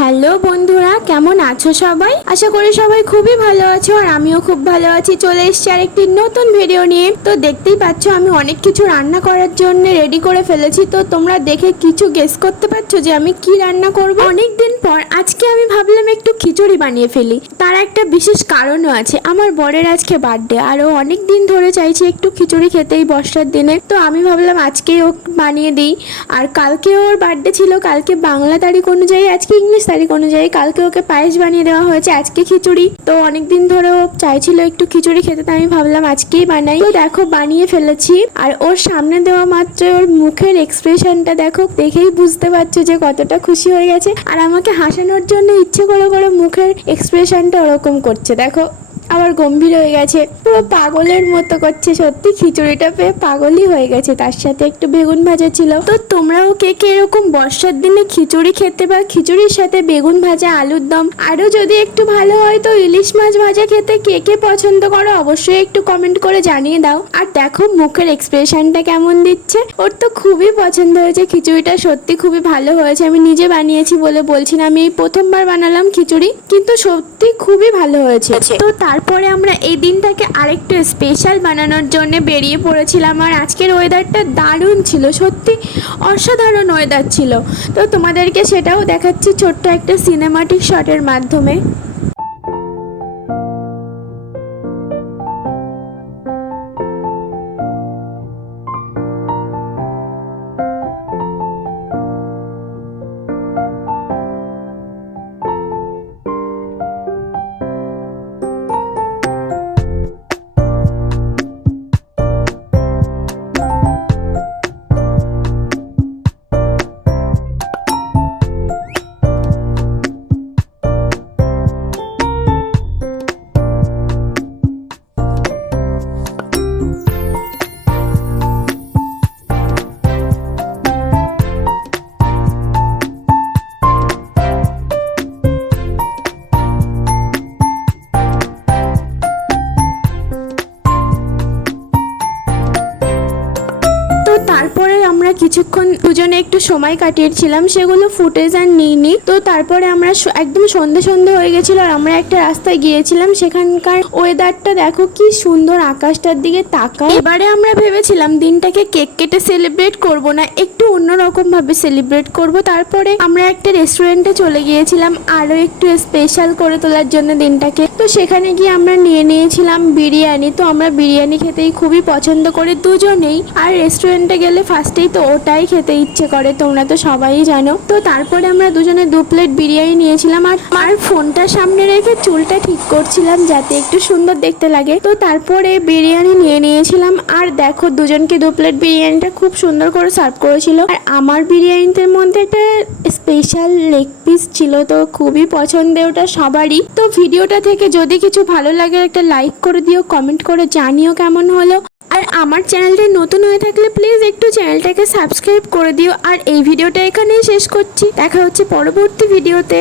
Hello বন্ধুরা, কেমন আছো সবাই? আশা করি সবাই খুবই ভালো আছো আর আমিও খুব ভালো আছি। চলে এসেছি আর একটি নতুন ভিডিও নিয়ে। তো দেখতেই পাচ্ছ আমি অনেক কিছু রান্না করার জন্য রেডি করে ফেলেছি। তো তোমরা দেখে কিছু গেস করতে পারছো যে আমি কি রান্না করব? অনেক দিন পর আজকে আমি ভাবলাম একটু খিচুড়ি বানিয়ে ফেলি। তার একটা বিশেষ কারণও আছে। আমার বরের আজকে বার্থডে আর ও অনেক দিন ধরে চাইছে একটু খিচুড়ি খেতেই বর্ষার দিনে। তো আমি ভাবলাম আজকেই ও বানিয়ে দিই। আর কালকে ওর বার্থডে ছিল, কালকে বাংলা তারিখ অনুযায়ী, আজকে ইংলিশ তারিখ অনুযায়ী। কালকে ওকে পায়েস বানিয়ে দেওয়া হয়েছে, আজকে খিচুড়ি। তো অনেকদিন ধরে ও চাইছিল একটু খিচুড়ি খেতে, তাই আমি ভাবলাম আজকেই বানাই। তো দেখো বানিয়ে ফেলেছি। আর ওর সামনে দেওয়া মাত্র ওর মুখের এক্সপ্রেশনটা দেখো, দেখেই বুঝতে পারছো যে কতটা খুশি হয়ে গেছে। আর আমাকে হাসানোর জন্য ইচ্ছে করে করে মুখের এক্সপ্রেশনটা ওরকম করছে দেখো, আবার গম্ভীর হয়ে গেছে, পুরো পাগলের মতো করছে। সত্যি খিচুড়িটা পেয়ে পাগলই হয়ে গেছে। তার সাথে একটু বেগুন ভাজা ছিল। তো তোমরাও কে কে এরকম বর্ষার দিনে খিচুড়ি খেতে বা খিচুড়ির সাথে বেগুন ভাজা, আলুর দম, আরও যদি একটু ভালো হয় তো ইলিশ মাছ ভাজা খেতে কে কে পছন্দ করো অবশ্যই একটু কমেন্ট করে জানিয়ে দাও। আর দেখো মুখের এক্সপ্রেশনটা কেমন দিচ্ছে, ওর তো খুবই পছন্দ হয়েছে খিচুড়িটা। সত্যি খুবই ভালো হয়েছে। আমি নিজে বানিয়েছি বলে বলছি না, আমি এই প্রথমবার বানালাম খিচুড়ি, কিন্তু সত্যি খুবই ভালো হয়েছে। তো তারপরে আমরা এই দিনটাকে আরেকটু স্পেশাল বানানোর জন্য বেরিয়ে পড়েছিলাম। আর আজকের ওয়েদারটা দারুণ ছিল, সত্যি অসাধারণ ওয়েদার ছিল। তো তোমাদেরকে সেটাও দেখাচ্ছি ছোট্ট একটা সিনেমাটিক শটের মাধ্যমে। তারপরে আমরা কিছুক্ষণ দুজনে একটু সময় কাটিয়েছিলাম, সেগুলো ফুটেজ আর নিইনি। তো তারপরে আমরা একদম সন্ধে সন্ধে হয়ে গেছিল আর আমরা একটা রাস্তায় গিয়েছিলাম। সেখানকার ওয়েদারটা দেখো কি সুন্দর, আকাশটার দিকে তাকাও। এবারে আমরা ভেবেছিলাম দিনটাকে কেক কেটে সেলিব্রেট করব না, একটু অন্যরকম ভাবে সেলিব্রেট করব। তারপরে আমরা একটা রেস্টুরেন্টে চলে গিয়েছিলাম আরো একটু স্পেশাল করে তোলার জন্য দিনটাকে। তো সেখানে গিয়ে আমরা নিয়ে নিয়েছিলাম বিরিয়ানি। তো আমরা বিরিয়ানি খেতেই খুবই পছন্দ করি দুজনেই। আর রেস্টুরেন্টে গেলে ফার্স্টেই তো ওটাই খেতে ইচ্ছে করে, তোমরা তো সবাই জানো। তো তারপরে আমরা দুজনে 2 প্লেট বিরিয়ানি নিয়েছিলাম। আর ফোনটা সামনে রেখে চুলটা ঠিক করছিলাম যাতে একটু সুন্দর দেখতে লাগে। তো তারপরে বিরিয়ানি নিয়ে নিয়েছিলাম। আর দেখো দুজনকে 2 প্লেট বিরিয়ানিটা খুব সুন্দর করে সার্ভ করেছিল। আর আমার বিরিয়ানিটার মধ্যে একটা স্পেশাল লেগ পিস ছিল, তো খুবই পছন্দের ওটা সবারই। তো ভিডিওটা থেকে যদি কিছু ভালো লাগে একটা লাইক করে দিও, কমেন্ট করে জানিও কেমন হলো। আর আমার চ্যানেলটা নতুন হয়ে থাকলে প্লিজ একটু চ্যানেলটাকে সাবস্ক্রাইব করে দিও। আর এই ভিডিওটা এখানেই শেষ করছি, দেখা হচ্ছে পরবর্তী ভিডিওতে।